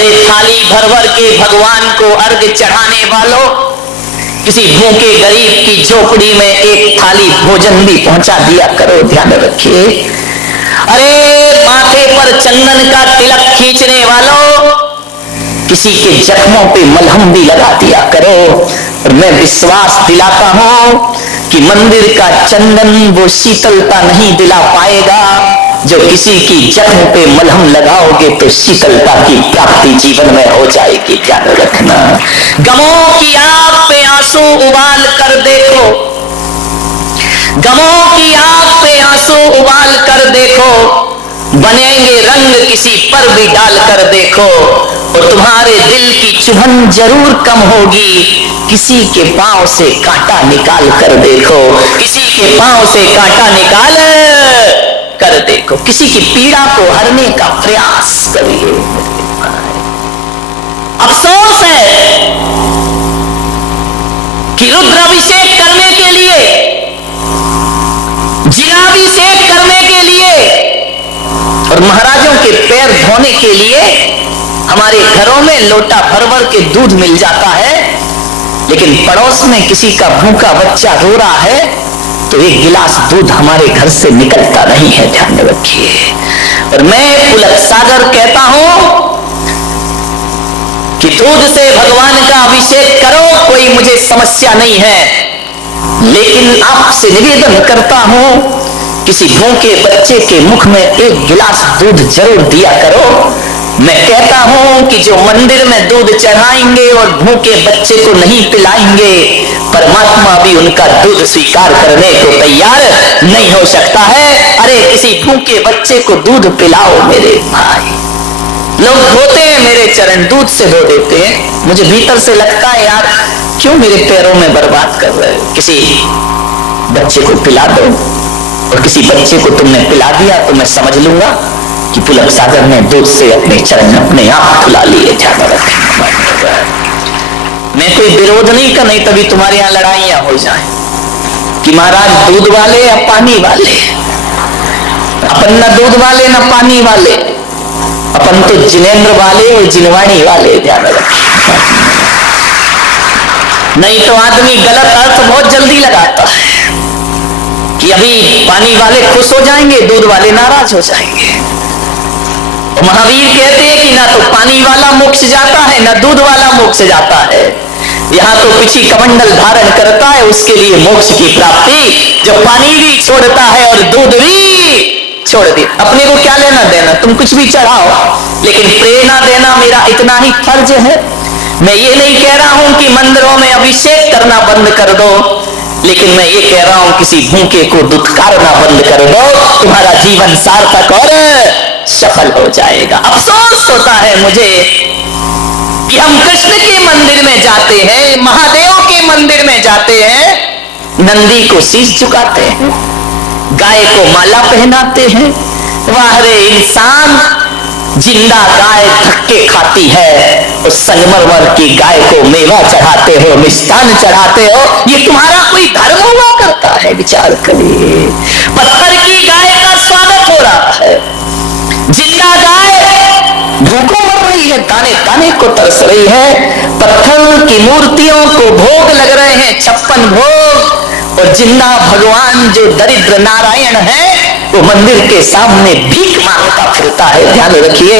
अरे थाली भर भर के भगवान को अर्घ चढ़ाने वालों, किसी भूखे गरीब की झोपड़ी में एक थाली भोजन भी पहुंचा दिया करो, ध्यान रखिए। अरे माथे पर चंदन का तिलक खींचने वालों, किसी के जख्मों पे मलहम भी लगा दिया करो। और मैं विश्वास दिलाता हूं कि मंदिर का चंदन वो शीतलता नहीं दिला पाएगा जो किसी की जख्म पे मलहम लगाओगे तो शीतलता की प्राप्ति जीवन में हो जाएगी, ध्यान रखना। गमों की आग पे आंसू उबाल कर देखो, गमों की आग पे आंसू उबाल कर देखो, बनेंगे रंग किसी पर भी डाल कर देखो, और तुम्हारे दिल की चुभन जरूर कम होगी। किसी के पांव से कांटा निकाल कर देखो, किसी के पांव से कांटा निकाल कर देखो, किसी की पीड़ा को हरने का प्रयास करिए। अफसोस है कि रुद्राभिषेक करने के लिए, जिलाभिषेक करने के लिए और महाराजों के पैर धोने के लिए हमारे घरों में लोटा भर भर के दूध मिल जाता है, लेकिन पड़ोस में किसी का भूखा बच्चा रो रहा है तो एक गिलास दूध हमारे घर से निकलता नहीं है, ध्यान रखिए। और मैं पुलक सागर कहता हूं कि दूध से भगवान का अभिषेक करो, कोई मुझे समस्या नहीं है, लेकिन आपसे निवेदन करता हूं किसी भूखे बच्चे के मुख में एक गिलास दूध जरूर दिया करो। मैं कहता हूं कि जो मंदिर में दूध चढ़ाएंगे और भूखे बच्चे को नहीं पिलाएंगे, परमात्मा भी उनका दूध स्वीकार करने को तैयार नहीं हो सकता है। अरे किसी भूखे बच्चे को दूध पिलाओ मेरे भाई। लोग धोते हैं मेरे चरण, दूध से धो देते हैं, मुझे भीतर से लगता है यार क्यों मेरे पैरों में बर्बाद कर रहे हो। किसी बच्चे को पिला दो, और किसी बच्चे को तुमने पिला दिया तो मैं समझ लूंगा कि पुलक सागर ने दूध से अपने चरण अपने आप धुला लिए। मैं कोई विरोध नहीं कर, नहीं तभी तुम्हारे यहां लड़ाइयां हो जाए कि महाराज दूध वाले या पानी वाले। अपन न दूध वाले न पानी वाले, अपन तो जिनेंद्र वाले और जिनवाणी वाले, ध्यान रखिए। नहीं तो आदमी गलत अर्थ बहुत जल्दी लगाता है कि अभी पानी वाले खुश हो जाएंगे, दूध वाले नाराज हो जाएंगे। महावीर कहते हैं कि ना तो पानी वाला मोक्ष जाता है ना दूध वाला मोक्ष जाता है, यहाँ तो पिछी कमंडल धारण करता है उसके लिए मोक्ष की प्राप्ति, जो पानी भी छोड़ता है और दूध भी छोड़ दे। अपने को क्या लेना देना, तुम कुछ भी चढ़ाओ, लेकिन प्रेरणा देना मेरा इतना ही फर्ज है। मैं ये नहीं कह रहा हूं कि मंदिरों में अभिषेक करना बंद कर दो, लेकिन मैं ये कह रहा हूं किसी भूखे को दुत्कारना बंद कर दो, तुम्हारा जीवन सार्थक और सफल हो जाएगा। अफसोस होता है मुझे कि हम कृष्ण के मंदिर में जाते हैं, महादेव के मंदिर में जाते हैं, नंदी को शीश झुकाते हैं, गाय को माला पहनाते हैं। वाह रे इंसान, जिंदा गाय धक्के खाती है, उस संगमरमर की गाय को मेवा चढ़ाते हो, मिष्ठान चढ़ाते हो, ये तुम्हारा कोई धर्म हुआ करता है? विचार करिए। पत्थर की गाय का स्वागत हो रहा है, जिंदा गाय भूखों मर रही है, दाने दाने को तरस रही है, पत्थर की मूर्तियों को भोग लग रहे हैं, 56 भोग, और जिंदा भगवान जो दरिद्र नारायण है वो मंदिर के सामने भीख मांगता फिरता है। ध्यान रखिए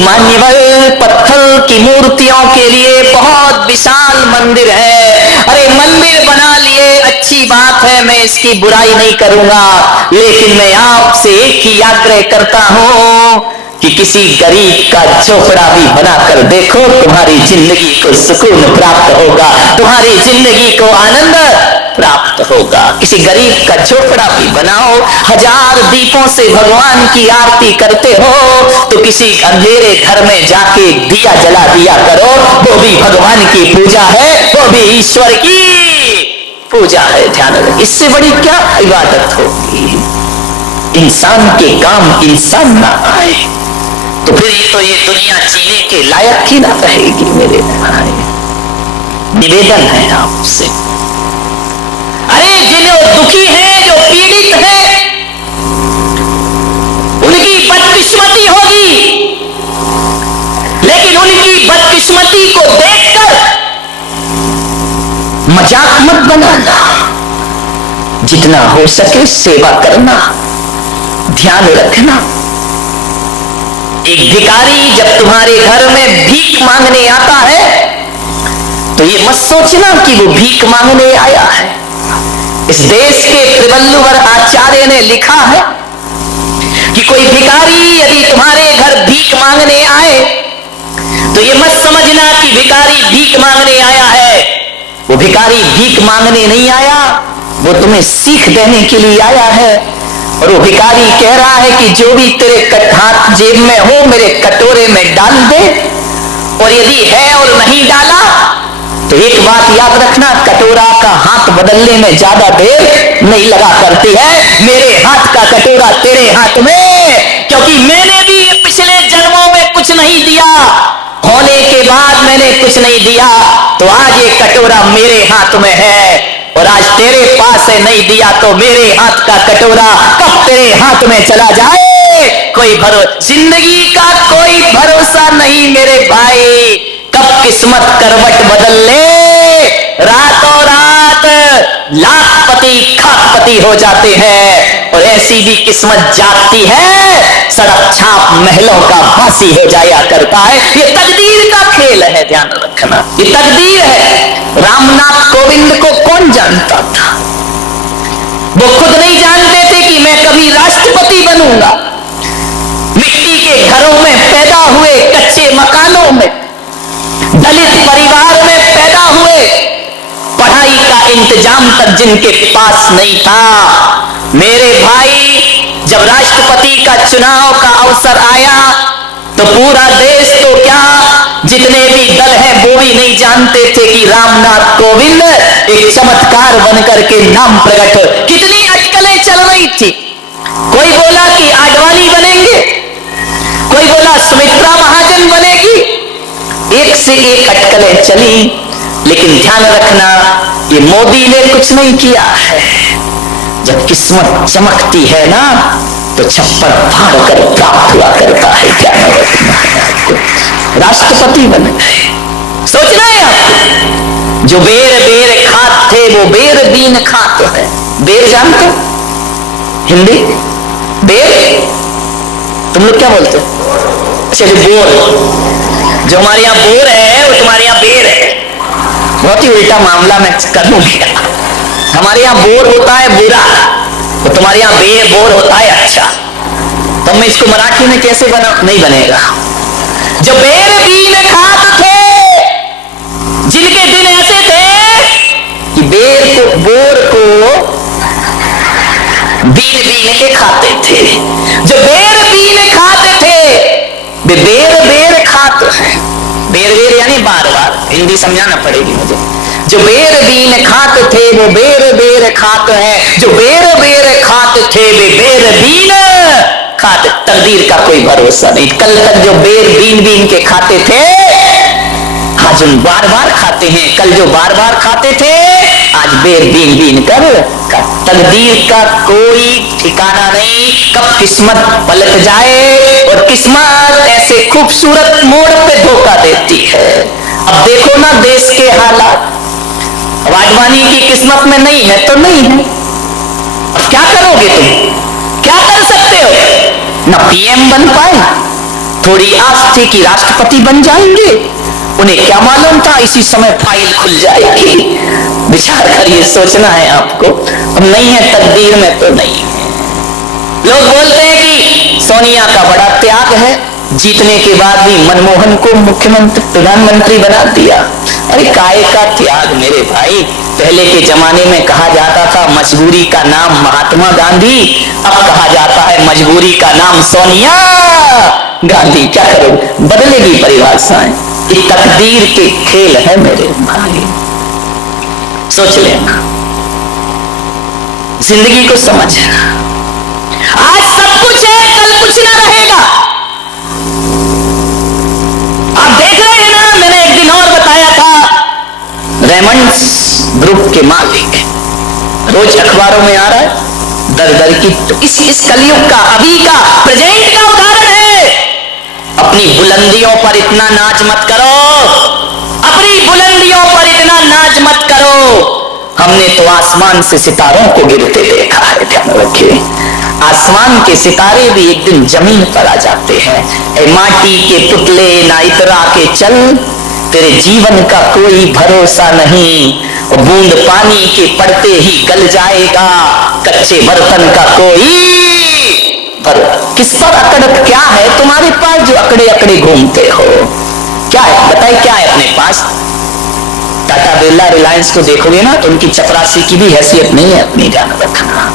मान्यवर, पत्थर की मूर्तियों के लिए बहुत विशाल मंदिर है। अरे मंदिर बना लिए अच्छी बात है, मैं इसकी बुराई नहीं करूंगा, लेकिन मैं आपसे एक ही आग्रह करता हूं कि किसी गरीब का झोपड़ा भी बनाकर देखो, तुम्हारी जिंदगी को सुकून प्राप्त होगा, तुम्हारी जिंदगी को आनंद प्राप्त होगा। किसी गरीब का झोपड़ा भी बनाओ, 1000 दीपों से भगवान की आरती करते हो तो किसी अंधेरे घर में जाके दिया जला दिया करो, वो भी भगवान की पूजा है, वो भी ईश्वर की पूजा है। ध्यान रखिए, इससे बड़ी क्या इबादत होगी? इंसान के काम इंसान ना आए तो फिर तो ये दुनिया जीने के लायक ही ना रहेगी मेरे भाई। निवेदन है आपसे, अरे जो दुखी है, जो पीड़ित है, उनकी बदकिस्मती होगी, लेकिन उनकी बदकिस्मती को देखकर मजाक मत बनाना, जितना हो सके सेवा करना, ध्यान रखना। एक भिखारी जब तुम्हारे घर में भीख मांगने आता है तो ये मत सोचना कि वो भीख मांगने आया है। इस देश के त्रिवल्लुवर आचार्य ने लिखा है कि कोई भिखारी यदि तुम्हारे घर भीख मांगने आए तो ये मत समझना कि भिखारी भीख मांगने आया है। वो भिखारी भीख मांगने नहीं आया, वो तुम्हें सीख देने के लिए आया है। और वो भिखारी कह रहा है कि जो भी तेरे हाथ जेब में हो मेरे कटोरे में डाल दे, और यदि है और नहीं डाला तो एक बात याद रखना, कटोरा का हाथ बदलने में ज्यादा देर नहीं लगा करती है। मेरे हाथ का कटोरा तेरे हाथ में, क्योंकि मैंने भी पिछले जन्मों में कुछ नहीं दिया, होने के बाद मैंने कुछ नहीं दिया, तो आज ये कटोरा मेरे हाथ में है। और आज तेरे पास है, नहीं दिया तो मेरे हाथ का कटोरा कब तेरे हाथ में चला जाए कोई भरोसा, जिंदगी का कोई भरोसा नहीं मेरे भाई। कब किस्मत करवट बदल ले, रातों रात लाखपति खाकपति हो जाते हैं। और ऐसी भी किस्मत जागती है, सड़क छाप महलों का फांसी हो जाया करता है। ये तकदीर का खेल है, ध्यान रखना, ये तकदीर है। रामनाथ कोविंद को कौन जानता था? वो खुद नहीं जानते थे कि मैं कभी राष्ट्रपति बनूंगा। मिट्टी के घरों में पैदा हुए, कच्चे मकानों में, दलित परिवार में पैदा हुए, पढ़ाई का इंतजाम तक जिनके पास नहीं था। मेरे भाई, जब राष्ट्रपति का चुनाव का अवसर आया तो पूरा देश तो क्या, जितने भी दल हैं वो भी नहीं जानते थे कि रामनाथ कोविंद एक चमत्कार बनकर के नाम प्रकट हो। कितनी अटकलें चल रही थी। कोई बोला कि आडवाणी बनेंगे, कोई बोला सुमित्रा महाजन बनेगी, एक से एक अटकलें चली। लेकिन ध्यान रखना, ये मोदी ने कुछ नहीं किया है। जब किस्मत चमकती है ना तो छप्पर फाड़ कर प्राप्त हुआ करता है। क्या रखना है आपको, राष्ट्रपति बन गए। सोचना है आपको, जो बेर बेर खात थे वो बेर बीन खात है। बेर जानते हो हिंदी? बेर तुम लोग क्या बोलते हो? अच्छा, जो बोर, जो हमारे यहाँ बोर है वो तुम्हारे यहाँ बेर है। बहुत ही उल्टा मामला मैं कर दूंगा। हमारे यहाँ बोर होता है बुरा, तो तुम्हारे यहाँ बोर होता है अच्छा। तो मैं इसको मराठी में कैसे बना, नहीं बनेगा। जो बेर बीन खात थे, जिनके दिन ऐसे थे कि बेर को, बोर को बीन बीन के खाते थे। जो बेर बीन खाते थे वे बेर बेर खाते हैं। बेर बेर यानी बार बार, हिंदी समझाना पड़ेगी मुझे। जो बेर बीन खात थे वो बेर बेर खात हैं। जो बेर बेर खात थे वे बेर बीन खाते। तकदीर का कोई भरोसा नहीं। कल तक जो बेर बीन बीन के खाते थे आज उन बार बार खाते हैं। कल जो बार बार खाते थे आज बेर बीन बीन कर। तकदीर का कोई ठिकाना नहीं, कब किस्मत पलट जाए। और किस्मत ऐसे खूबसूरत मोड़ पे धोखा देती है। अब देखो ना देश के हालात, आडवाणी की किस्मत में नहीं है तो नहीं है। अब क्या करोगे तुम, क्या कर सकते हो? ना पीएम बन पाए, थोड़ी आस थी कि राष्ट्रपति बन जाएंगे, उन्हें क्या मालूम था इसी समय फाइल खुल जाएगी। विचार करिए, सोचना है आपको। अब नहीं है तकदीर में तो नहीं है। लोग बोलते हैं कि सोनिया का बड़ा त्याग है, जीतने के बाद भी मनमोहन को मुख्यमंत्री प्रधानमंत्री बना दिया। अरे काय का त्याग मेरे भाई। पहले के जमाने में कहा जाता था मजबूरी का नाम महात्मा गांधी, अब कहा जाता है मजबूरी का नाम सोनिया गांधी। क्या करोगे, बदलेगी परिभाषाएं। ये तकदीर के खेल है मेरे भाई, सोच लेना, जिंदगी को समझना। आज सब कुछ है, कल कुछ ना रहेगा। आप देख रहे हैं ना, मैंने एक दिन और बताया था, रेमंड्स ग्रुप के मालिक रोज अखबारों में आ रहा है दर दर की। तो इस कलयुग का, अभी का, प्रेजेंट का उदाहरण है। अपनी बुलंदियों पर इतना नाच मत करो लड़कियों पर इतना नाज मत करो, हमने तो आसमान से सितारों को गिरते देखा है। ध्यान रखिए, आसमान के सितारे भी एक दिन जमीन पर आ जाते हैं। ए माटी के पुतले ना इतरा के चल, तेरे जीवन का कोई भरोसा नहीं, बूंद पानी के पड़ते ही गल जाएगा, कच्चे बर्तन का कोई किस पर अकड़ क्या है तुम्हारे पास जो अकड़े अकड़े घूमते हो? क्या है बताइए, क्या है अपने पास? टाटा बिरला रिलायंस को देखोगे ना तो उनकी चपरासी की भी हैसियत नहीं है अपनी, ध्यान रखना।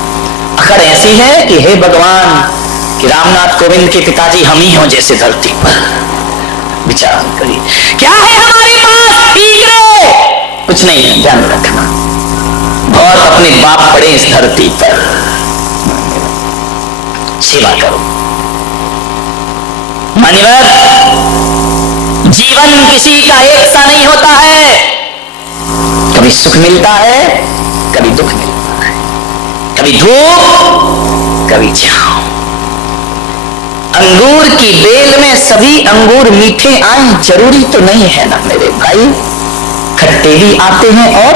अकड़ ऐसी है कि हे भगवान, कि रामनाथ कोविंद के पिताजी हम ही हों जैसे धरती पर। विचार करिए, क्या है हमारे पास? कुछ नहीं है, ध्यान रखना। बहुत अपने बाप पड़े इस धरती पर, सेवा करो। मान्यवर, जीवन किसी का एक सा नहीं होता है, कभी सुख मिलता है, कभी दुख मिलता है, कभी धूप, कभी छांव। अंगूर की बेल में सभी अंगूर मीठे आए जरूरी तो नहीं है ना मेरे भाई, खट्टे भी आते हैं और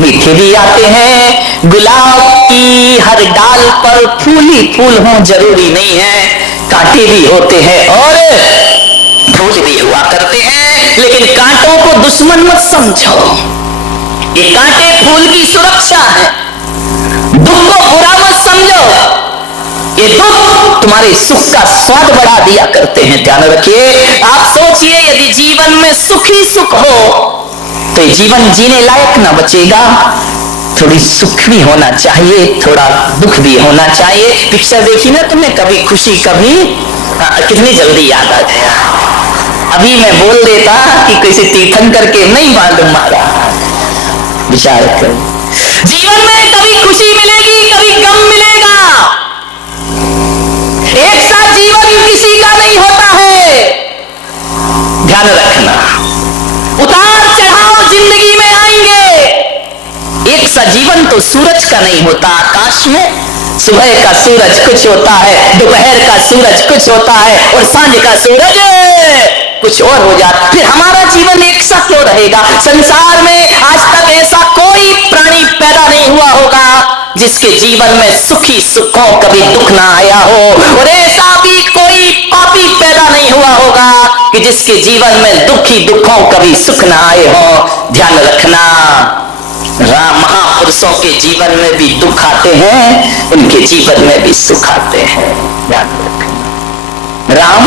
मीठे भी आते हैं। गुलाब की हर डाल पर फूल ही फूल हो जरूरी नहीं है, कांटे भी होते हैं और फूल भी हुआ करते हैं। लेकिन कांटों को दुश्मन मत समझो, ये कांटे फूल की सुरक्षा है। दुख को बुरा मत समझो, ये दुख तुम्हारे सुख का स्वाद बढ़ा दिया करते हैं। ध्यान रखिए, आप सोचिए यदि जीवन में सुख ही सुख हो तो जीवन जीने लायक ना बचेगा। थोड़ी सुख भी होना चाहिए, थोड़ा दुख भी होना चाहिए। पिक्चर देखी ना तुमने, कभी खुशी कभी कितनी जल्दी याद आ गया। अभी मैं बोल देता कि किसी तीर्थंकर के नहीं मालूम मारा। विचार कर, जीवन में कभी खुशी मिलेगी, कभी गम मिलेगा। एक साथ जीवन किसी का नहीं होता है, ध्यान रखना। उतार चढ़ाव जिंदगी में आएंगे। एक सा जीवन तो सूरज का नहीं होता। आकाश में सुबह का सूरज कुछ होता है, दोपहर का सूरज कुछ होता है और सांझ का सूरज कुछ और हो जाता। फिर हमारा जीवन एक सा क्यों रहेगा? संसार में आज तक ऐसा कोई प्राणी पैदा नहीं हुआ होगा जिसके जीवन में सुखी सुखों कभी दुख ना आया हो, और ऐसा भी कोई पापी पैदा नहीं हुआ होगा कि जिसके जीवन में दुखी दुखों कभी सुख ना आए हो। ध्यान रखना, महापुरुषों के जीवन में भी दुख आते हैं, उनके जीवन में भी सुख आते हैं। ध्यान रखना। राम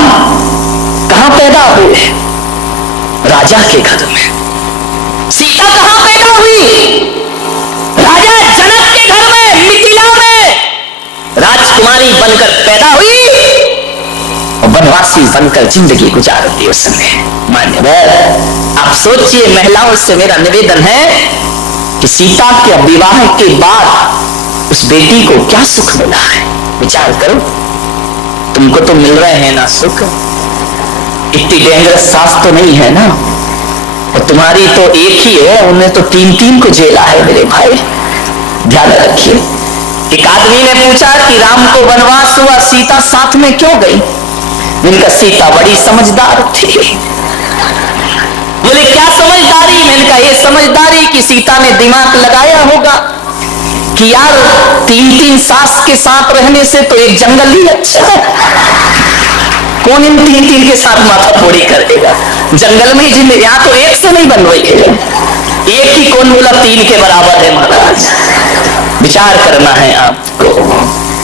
कहां पैदा हुए? राजा के घर में। सीता कहां पैदा हुई? राजा जनक के घर में, मिथिला में राजकुमारी बनकर पैदा हुई और वनवासी बनकर जिंदगी गुजारती उसने। मान्यवर, आप सोचिए, महिलाओं से मेरा निवेदन है कि सीता के विवाह के बाद उस बेटी को क्या सुख मिला है? विचार करो। तुमको तो मिल रहे हैं ना सुख, इतनी डेंजरस सास तो नहीं है ना, और तुम्हारी तो एक ही है, उन्हें तो तीन तीन को जेला है मेरे भाई। ध्यान रखिए। एक आदमी ने पूछा कि राम को वनवास हुआ, सीता साथ में क्यों गई? इनका सीता बड़ी समझदार थी। बोले क्या समझदारी? मैंने कहा ये समझदारी कि सीता ने दिमाग लगाया होगा कि यार तीन तीन सास के साथ रहने से तो एक जंगल ही अच्छा है। कौन इन तीन तीन के साथ माथा फोड़ी करेगा? जंगल में जिंदगी, यहाँ तो एक से नहीं बन रही है, एक ही कौन बोला तीन के बराबर है महाराज। विचार करना है आपको।